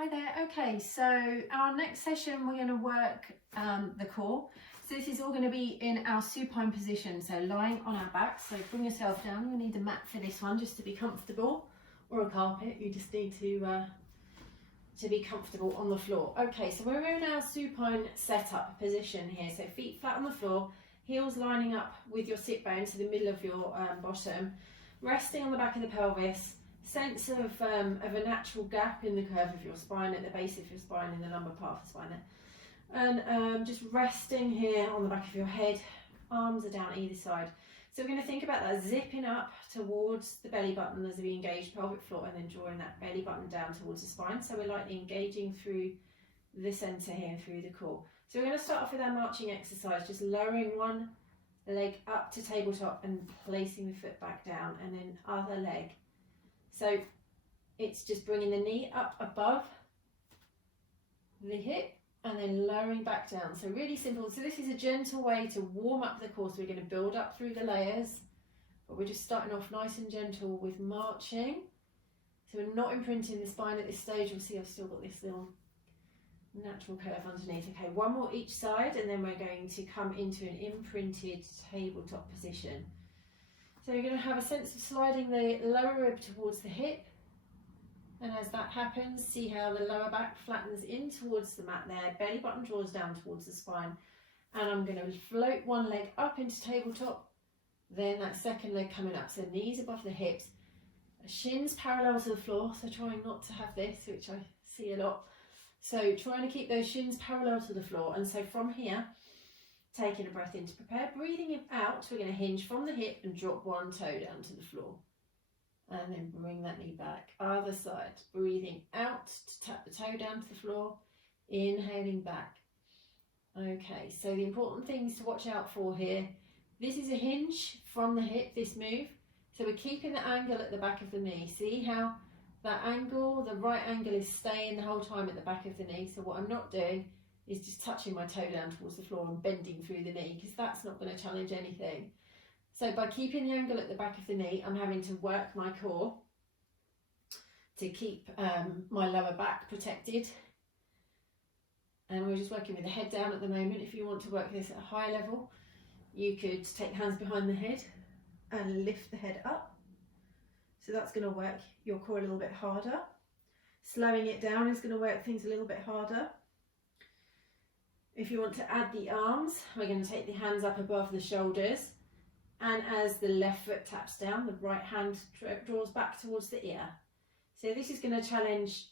Hi there. Okay, so our next session we're going to work the core. So this is all going to be in our supine position, so lying on our back. So bring yourself down. You'll need a mat for this one just to be comfortable, or a carpet. You just need to be comfortable on the floor. Okay, so we're in our supine setup position here. So feet flat on the floor, heels lining up with your sit bone to the middle of your bottom, resting on the back of the pelvis. Sense of a natural gap in the curve of your spine at the base of your spine, in the lumbar part of the spine there. And just resting here on the back of your head, arms are down either side. So we're going to think about that zipping up towards the belly button as we engage pelvic floor, and then drawing that belly button down towards the spine. So we're lightly engaging through the centre here, through the core. So we're going to start off with our marching exercise, just lowering one leg up to tabletop and placing the foot back down, and then other leg. So it's just bringing the knee up above the hip and then lowering back down. So really simple. So this is a gentle way to warm up the core. So we're going to build up through the layers, but we're just starting off nice and gentle with marching. So we're not imprinting the spine at this stage. You'll see I've still got this little natural curve underneath. Okay, one more each side, and then we're going to come into an imprinted tabletop position. So you're going to have a sense of sliding the lower rib towards the hip, and as that happens, see how the lower back flattens in towards the mat there, belly button draws down towards the spine, and I'm going to float one leg up into tabletop, then that second leg coming up, so knees above the hips, shins parallel to the floor, so trying not to have this, which I see a lot, so trying to keep those shins parallel to the floor. And so from here, taking a breath in to prepare, breathing out, we're going to hinge from the hip and drop one toe down to the floor. And then bring that knee back. Other side, breathing out to tap the toe down to the floor, inhaling back. Okay, so the important things to watch out for here, this is a hinge from the hip, this move. So we're keeping the angle at the back of the knee. See how that angle, the right angle, is staying the whole time at the back of the knee. So what I'm not doing is just touching my toe down towards the floor and bending through the knee, because that's not going to challenge anything. So by keeping the angle at the back of the knee, I'm having to work my core to keep my lower back protected. And we're just working with the head down at the moment. If you want to work this at a high level, you could take hands behind the head and lift the head up. So that's going to work your core a little bit harder. Slowing it down is going to work things a little bit harder. If you want to add the arms, we're going to take the hands up above the shoulders, and as the left foot taps down, the right hand draws back towards the ear. So this is going to challenge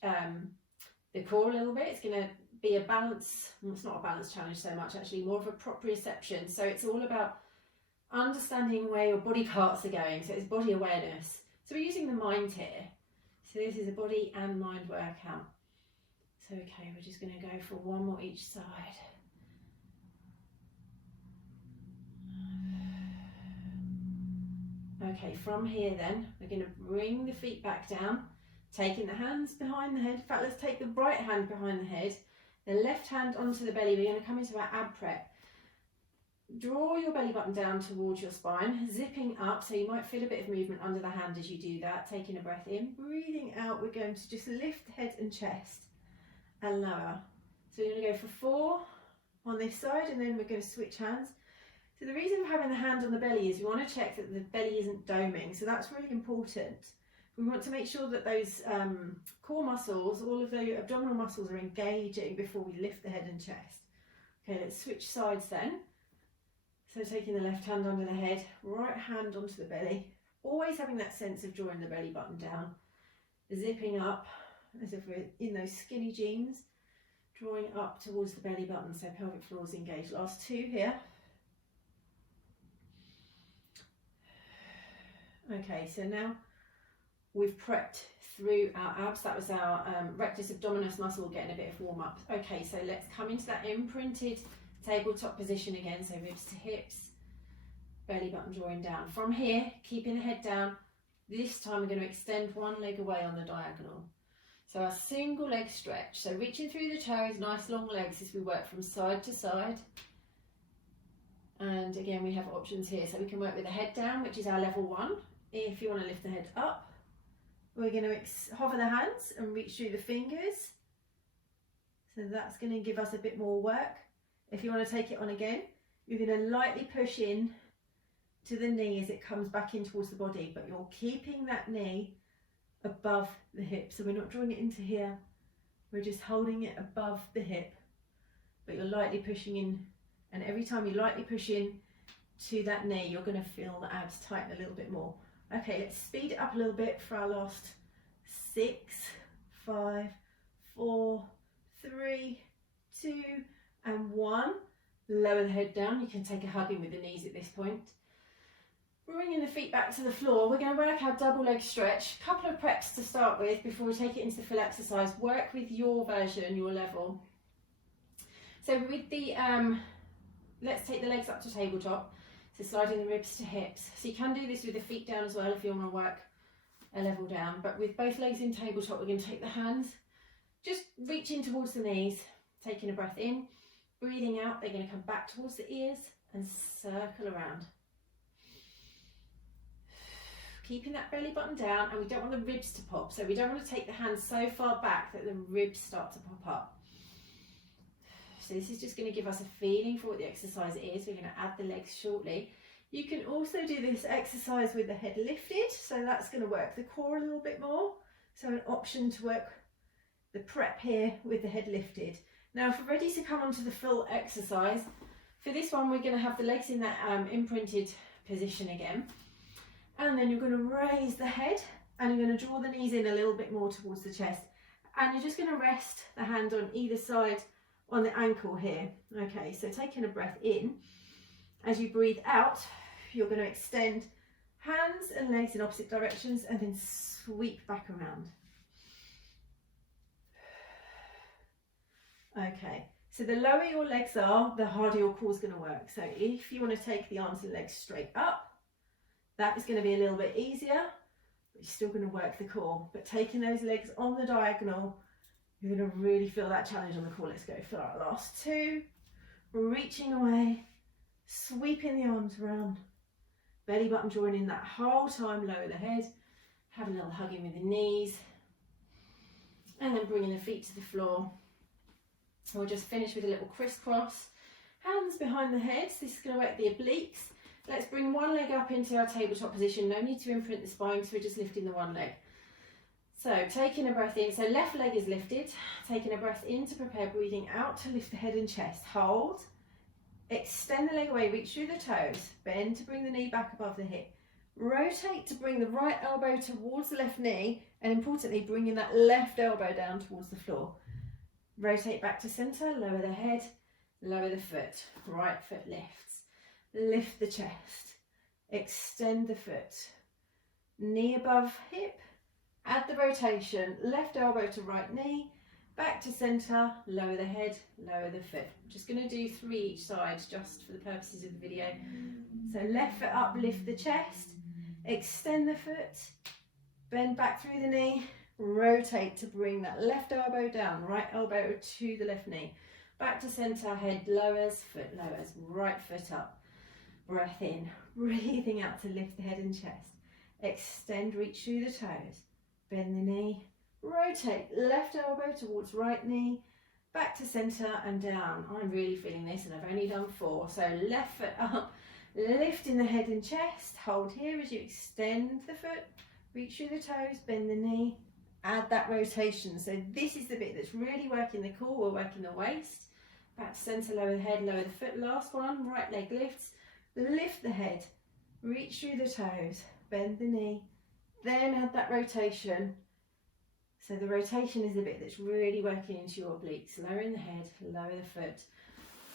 the core a little bit. It's going to be a balance, well, it's not a balance challenge so much actually, more of a proprioception. So it's all about understanding where your body parts are going. So it's body awareness. So we're using the mind here. So this is a body and mind workout. So okay, we're just going to go for one more each side. Okay, from here then, we're going to bring the feet back down, taking the hands behind the head. In fact, let's take the right hand behind the head, the left hand onto the belly. We're going to come into our ab prep. Draw your belly button down towards your spine, zipping up, so you might feel a bit of movement under the hand as you do that. Taking a breath in, breathing out, we're going to just lift head and chest and lower. So we're going to go for 4 on this side, and then we're going to switch hands. So the reason for having the hand on the belly is you want to check that the belly isn't doming, so that's really important. We want to make sure that those core muscles, all of the abdominal muscles, are engaging before we lift the head and chest. Okay, let's switch sides then. So taking the left hand under the head, right hand onto the belly, always having that sense of drawing the belly button down, zipping up as if we're in those skinny jeans, drawing up towards the belly button so pelvic floor is engaged. Last 2 here. Okay, so now we've prepped through our abs. That was our rectus abdominis muscle getting a bit of warm up. Okay, so let's come into that imprinted tabletop position again. So ribs to hips, belly button drawing down. From here, keeping the head down. This time we're going to extend one leg away on the diagonal. So a single leg stretch. So reaching through the toes, nice long legs as we work from side to side. And again, we have options here. So we can work with the head down, which is our level 1. If you want to lift the head up, we're going to hover the hands and reach through the fingers So that's going to give us a bit more work. If you want to take it on again, you're going to lightly push in to the knee as it comes back in towards the body, but you're keeping that knee above the hip. So we're not drawing it into here, we're just holding it above the hip, but you're lightly pushing in. And every time you lightly push in to that knee, you're going to feel the abs tighten a little bit more. Okay, let's speed it up a little bit for our last 6, 5, 4, 3, 2, and 1. Lower the head down. You can take a hug in with the knees at this point. Bringing the feet back to the floor, we're going to work our double leg stretch. A couple of preps to start with before we take it into the full exercise. Work with your version, your level. So with the, let's take the legs up to tabletop. So sliding the ribs to hips. So you can do this with the feet down as well if you want to work a level down. But with both legs in tabletop, we're going to take the hands, just reaching towards the knees, taking a breath in, breathing out. They're going to come back towards the ears and circle around. Keeping that belly button down, and we don't want the ribs to pop, so we don't want to take the hands so far back that the ribs start to pop up. So this is just going to give us a feeling for what the exercise is. We're going to add the legs shortly. You can also do this exercise with the head lifted, so that's going to work the core a little bit more. So an option to work the prep here with the head lifted. Now if we're ready to come onto the full exercise, for this one we're going to have the legs in that imprinted position again. And then you're going to raise the head and you're going to draw the knees in a little bit more towards the chest. And you're just going to rest the hand on either side on the ankle here. Okay, so taking a breath in. As you breathe out, you're going to extend hands and legs in opposite directions and then sweep back around. Okay, so the lower your legs are, the harder your core is going to work. So if you want to take the arms and legs straight up, that is going to be a little bit easier, but you're still going to work the core. But taking those legs on the diagonal, you're going to really feel that challenge on the core. Let's go for our last 2. Reaching away, sweeping the arms around, belly button drawing in that whole time, lower the head, have a little hug in with the knees, and then bringing the feet to the floor. We'll just finish with a little crisscross, hands behind the head. So this is going to work the obliques. Let's bring one leg up into our tabletop position. No need to imprint the spine, so we're just lifting the one leg. So taking a breath in, so left leg is lifted. Taking a breath in to prepare, breathing out to lift the head and chest. Hold, extend the leg away, reach through the toes, bend to bring the knee back above the hip. Rotate to bring the right elbow towards the left knee, and importantly, bringing that left elbow down towards the floor. Rotate back to center, lower the head, lower the foot, right foot lifts. Lift the chest, extend the foot, knee above hip, add the rotation, left elbow to right knee, back to center, lower the head, lower the foot. I'm just going to do 3 each side just for the purposes of the video. So left foot up, lift the chest, extend the foot, bend back through the knee, rotate to bring that left elbow down, right elbow to the left knee, back to center, head lowers, foot lowers, right foot up. Breath in, breathing out to lift the head and chest. Extend, reach through the toes. Bend the knee, rotate, left elbow towards right knee, back to center and down. I'm really feeling this and I've only done 4. So left foot up, lifting the head and chest. Hold here as you extend the foot, reach through the toes, bend the knee, add that rotation. So this is the bit that's really working the core, we're working the waist. Back to center, lower the head, lower the foot. Last one, right leg lifts. Lift the head, reach through the toes, bend the knee, then add that rotation. So the rotation is the bit that's really working into your obliques. Lowering the head, lower the foot.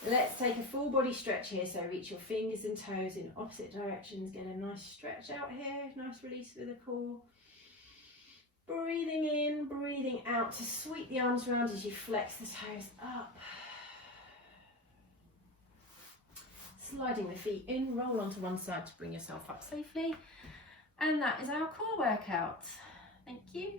Let's take a full body stretch here. So reach your fingers and toes in opposite directions. Get a nice stretch out here, nice release for the core. Breathing in, breathing out to sweep the arms around as you flex the toes up. Sliding the feet in, roll onto one side to bring yourself up safely. And that is our core workout. Thank you.